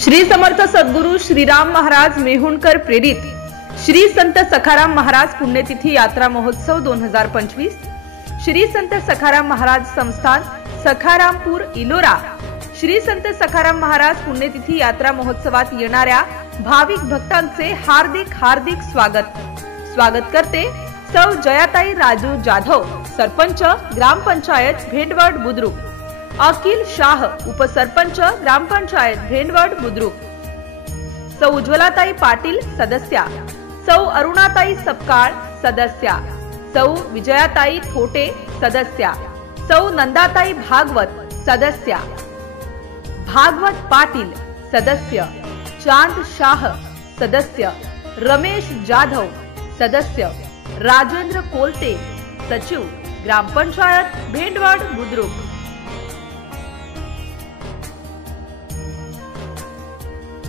श्री समर्थ सद्गुरु श्रीराम महाराज मेहुणकर प्रेरित श्री संत सखाराम महाराज पुण्यतिथी यात्रा महोत्सव 2025, श्री संत सखाराम महाराज संस्थान सखारामपूर इलोरा, श्री संत सखाराम महाराज पुण्यतिथी यात्रा महोत्सवात येणाऱ्या भाविक भक्तांचे हार्दिक हार्दिक स्वागत करते सौ जयाताई राजू जाधव, सरपंच ग्रामपंचायत भेंडवड बुद्रुक, अखिल शाह उपसरपंच ग्रामपंचायत भेंडवड बुद्रुक, सौ उज्ज्वलाताई पाटील सदस्या, सौ अरुणाताई सपकाळ सदस्या, सौ विजयाताई थोटे सदस्या, सौ नंदाताई भागवत सदस्या, भागवत पाटील सदस्य, चांद शाह सदस्य, रमेश जाधव सदस्य, राजेंद्र कोलते सचिव ग्रामपंचायत भेंडवड बुद्रुक।